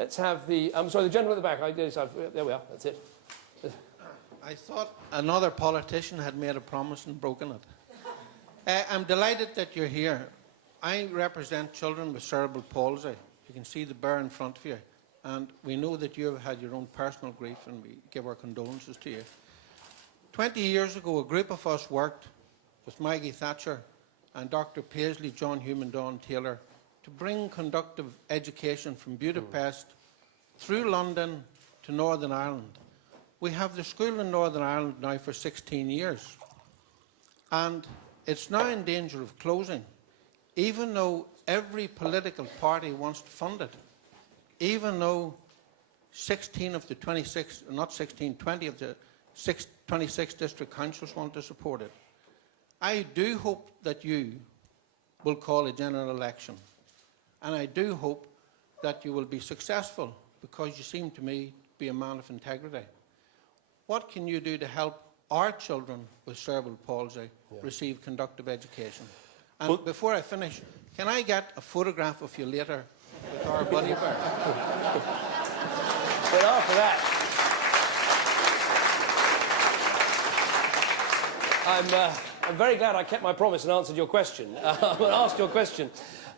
Let's have the... I'm sorry, the gentleman at the back. There we are. That's it. I thought another politician had made a promise and broken it. I'm delighted that you're here. I represent children with cerebral palsy. You can see the bear in front of you. And we know that you have had your own personal grief, and we give our condolences to you. 20 years ago, a group of us worked with Maggie Thatcher and Dr. Paisley, John Hume and Dawn Taylor to bring conductive education from Budapest through London to Northern Ireland. We have the school in Northern Ireland now for 16 years. And it's now in danger of closing, even though every political party wants to fund it. Even though 16 of the 26, not 16, 20 of the 26 district councils want to support it. I do hope that you will call a general election. And I do hope that you will be successful, because you seem to me to be a man of integrity. What can you do to help our children with cerebral palsy receive conductive education? And before I finish, can I get a photograph of you later with our buddy bear? But after that, I'm very glad I kept my promise and answered your question. Asked your question.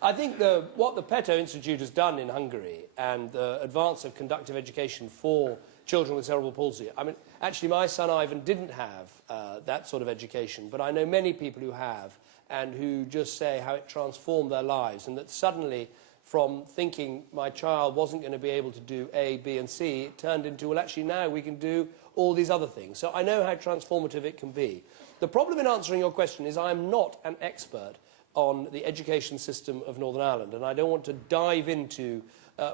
I think what the Peto Institute has done in Hungary and the advance of conductive education for children with cerebral palsy. I mean, actually, my son Ivan didn't have that sort of education, but I know many people who have, and who just say how it transformed their lives, and that suddenly, from thinking my child wasn't going to be able to do A, B and C, it turned into, well, actually now we can do all these other things. So I know how transformative it can be. The problem in answering your question is I'm not an expert on the education system of Northern Ireland, and I don't want to dive into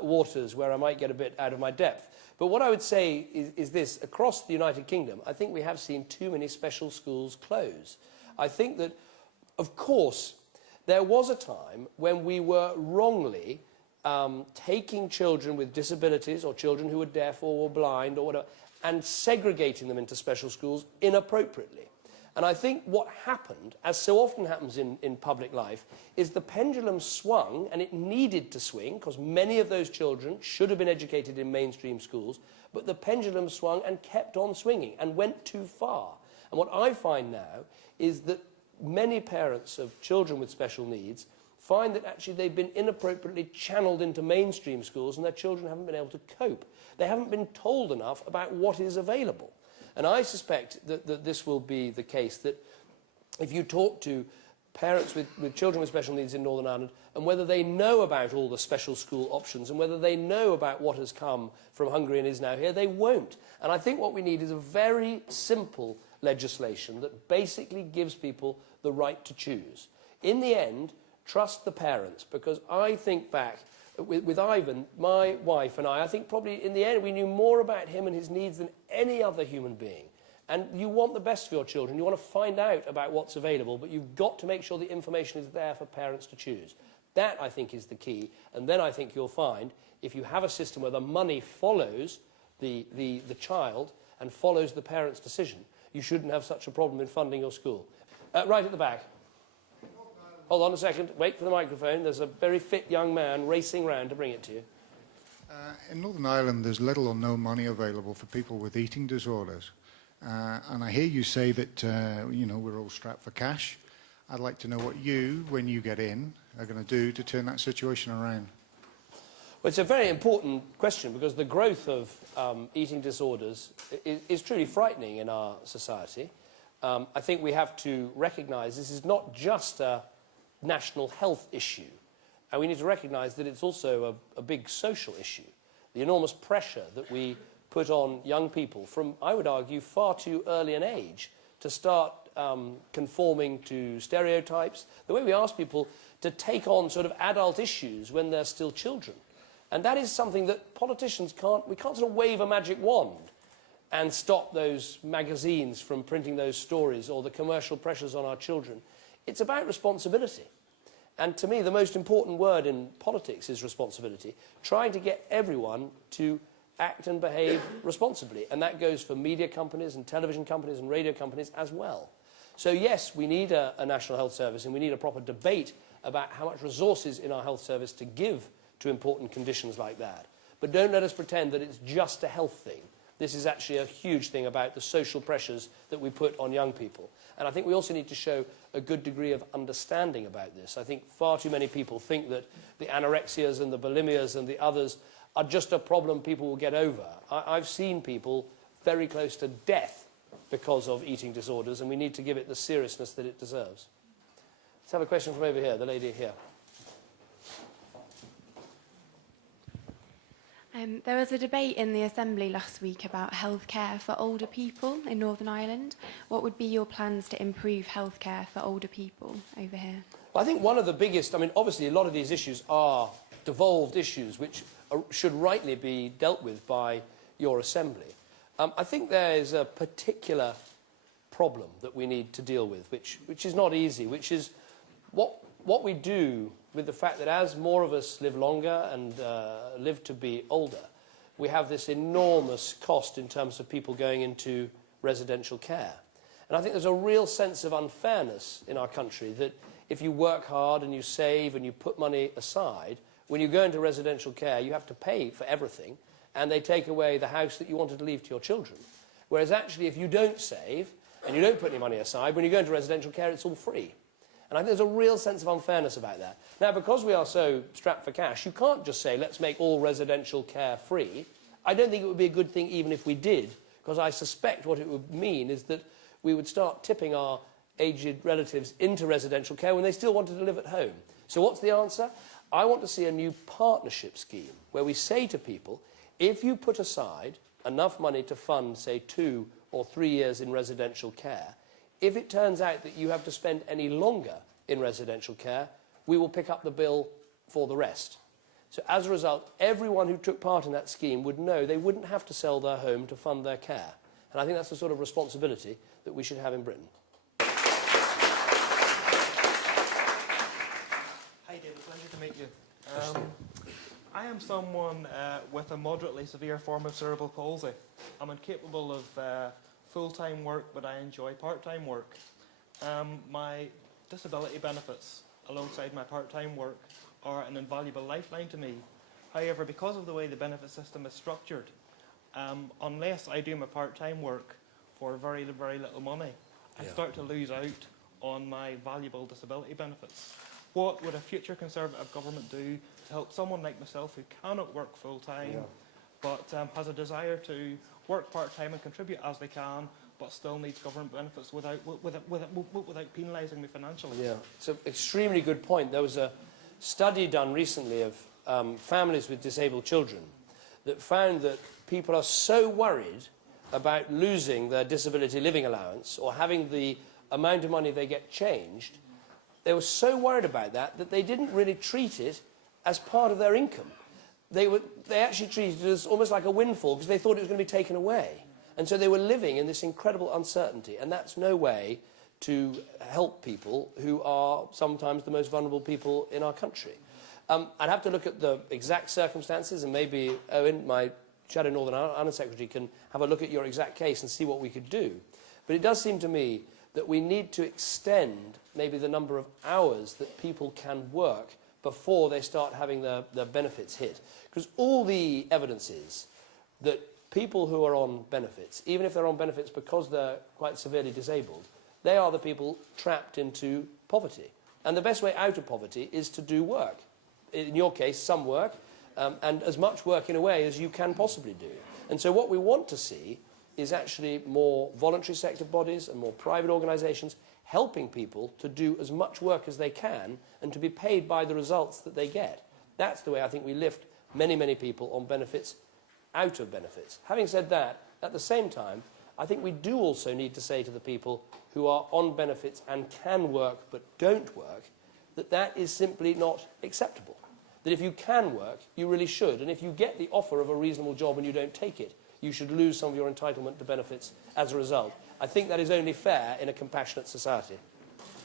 waters where I might get a bit out of my depth. But what I would say is this: across the United Kingdom, I think we have seen too many special schools close. I think that, of course, there was a time when we were wrongly taking children with disabilities or children who were deaf or were blind or whatever, and segregating them into special schools inappropriately. And I think what happened, as so often happens in public life, is the pendulum swung, and it needed to swing, because many of those children should have been educated in mainstream schools, but the pendulum swung and kept on swinging and went too far. And what I find now is that many parents of children with special needs find that actually they've been inappropriately channeled into mainstream schools, and their children haven't been able to cope. They haven't been told enough about what is available. And I suspect that this will be the case, that if you talk to parents with children with special needs in Northern Ireland, and whether they know about all the special school options, and whether they know about what has come from Hungary and is now here, they won't. And I think what we need is a very simple legislation that basically gives people the right to choose. In the end, trust the parents, because I think back with Ivan, my wife and I think probably in the end we knew more about him and his needs than any other human being. And you want the best for your children. You want to find out about what's available, but you've got to make sure the information is there for parents to choose. That, I think, is the key. And then I think you'll find, if you have a system where the money follows the child and follows the parent's decision, you shouldn't have such a problem in funding your school. Right at the back. Hold on a second. Wait for the microphone. There's a very fit young man racing round to bring it to you. In Northern Ireland, there's little or no money available for people with eating disorders. And I hear you say that, you know, we're all strapped for cash. I'd like to know what you, when you get in, are going to do to turn that situation around. Well, it's a very important question, because the growth of eating disorders is truly frightening in our society. I think we have to recognise this is not just a national health issue, and we need to recognise that it's also a big social issue. The enormous pressure that we put on young people from, I would argue, far too early an age to start conforming to stereotypes, the way we ask people to take on sort of adult issues when they're still children. And that is something that politicians we can't sort of wave a magic wand and stop those magazines from printing those stories or the commercial pressures on our children. It's about responsibility. And to me, the most important word in politics is responsibility, trying to get everyone to act and behave responsibly. And that goes for media companies and television companies and radio companies as well. So yes, we need a National Health Service, and we need a proper debate about how much resources in our health service to give to important conditions like that. But don't let us pretend that it's just a health thing. This is actually a huge thing about the social pressures that we put on young people. And I think we also need to show a good degree of understanding about this. I think far too many people think that the anorexias and the bulimias and the others are just a problem people will get over. I've seen people very close to death because of eating disorders, and we need to give it the seriousness that it deserves. Let's have a question from over here, the lady here. There was a debate in the Assembly last week about healthcare for older people in Northern Ireland. What would be your plans to improve healthcare for older people over here? Well, I think one of the biggest, I mean, obviously a lot of these issues are devolved issues which should rightly be dealt with by your Assembly. I think there is a particular problem that we need to deal with, which is not easy, which is what we do with the fact that as more of us live longer and live to be older, we have this enormous cost in terms of people going into residential care. And I think there's a real sense of unfairness in our country that if you work hard and you save and you put money aside, when you go into residential care, you have to pay for everything, and they take away the house that you wanted to leave to your children. Whereas actually, if you don't save and you don't put any money aside, when you go into residential care, it's all free. And I think there's a real sense of unfairness about that. Now, because we are so strapped for cash, you can't just say, let's make all residential care free. I don't think it would be a good thing even if we did, because I suspect what it would mean is that we would start tipping our aged relatives into residential care when they still wanted to live at home. So what's the answer? I want to see a new partnership scheme where we say to people, if you put aside enough money to fund, say, 2 or 3 years in residential care, if it turns out that you have to spend any longer in residential care, we will pick up the bill for the rest. So as a result, everyone who took part in that scheme would know they wouldn't have to sell their home to fund their care. And I think that's the sort of responsibility that we should have in Britain. Hi David, pleasure to meet you. I am someone with a moderately severe form of cerebral palsy. I'm incapable of full-time work, but I enjoy part-time work. My disability benefits alongside my part-time work are an invaluable lifeline to me. However, because of the way the benefit system is structured, unless I do my part-time work for very, very little money, I start to lose out on my valuable disability benefits. What would a future Conservative government do to help someone like myself who cannot work full-time but has a desire to work part-time and contribute as they can, but still needs government benefits without penalising me financially? Yeah, it's an extremely good point. There was a study done recently of families with disabled children that found that people are so worried about losing their disability living allowance or having the amount of money they get changed. They were so worried about that they didn't really treat it as part of their income. They actually treated it as almost like a windfall because they thought it was going to be taken away. And so they were living in this incredible uncertainty, and that's no way to help people who are sometimes the most vulnerable people in our country. I'd have to look at the exact circumstances, and maybe Owen, my Shadow Northern Ireland Secretary, can have a look at your exact case and see what we could do. But it does seem to me that we need to extend maybe the number of hours that people can work before they start having their benefits hit. Because all the evidence is that people who are on benefits, even if they're on benefits because they're quite severely disabled, they are the people trapped into poverty. And the best way out of poverty is to do work. In your case, some work, and as much work in a way as you can possibly do. And so what we want to see is actually more voluntary sector bodies and more private organisations helping people to do as much work as they can and to be paid by the results that they get. That's the way I think we lift many, many people on benefits out of benefits. Having said that, at the same time, I think we do also need to say to the people who are on benefits and can work but don't work, that that is simply not acceptable. That if you can work, you really should. And if you get the offer of a reasonable job and you don't take it, you should lose some of your entitlement to benefits as a result. I think that is only fair in a compassionate society.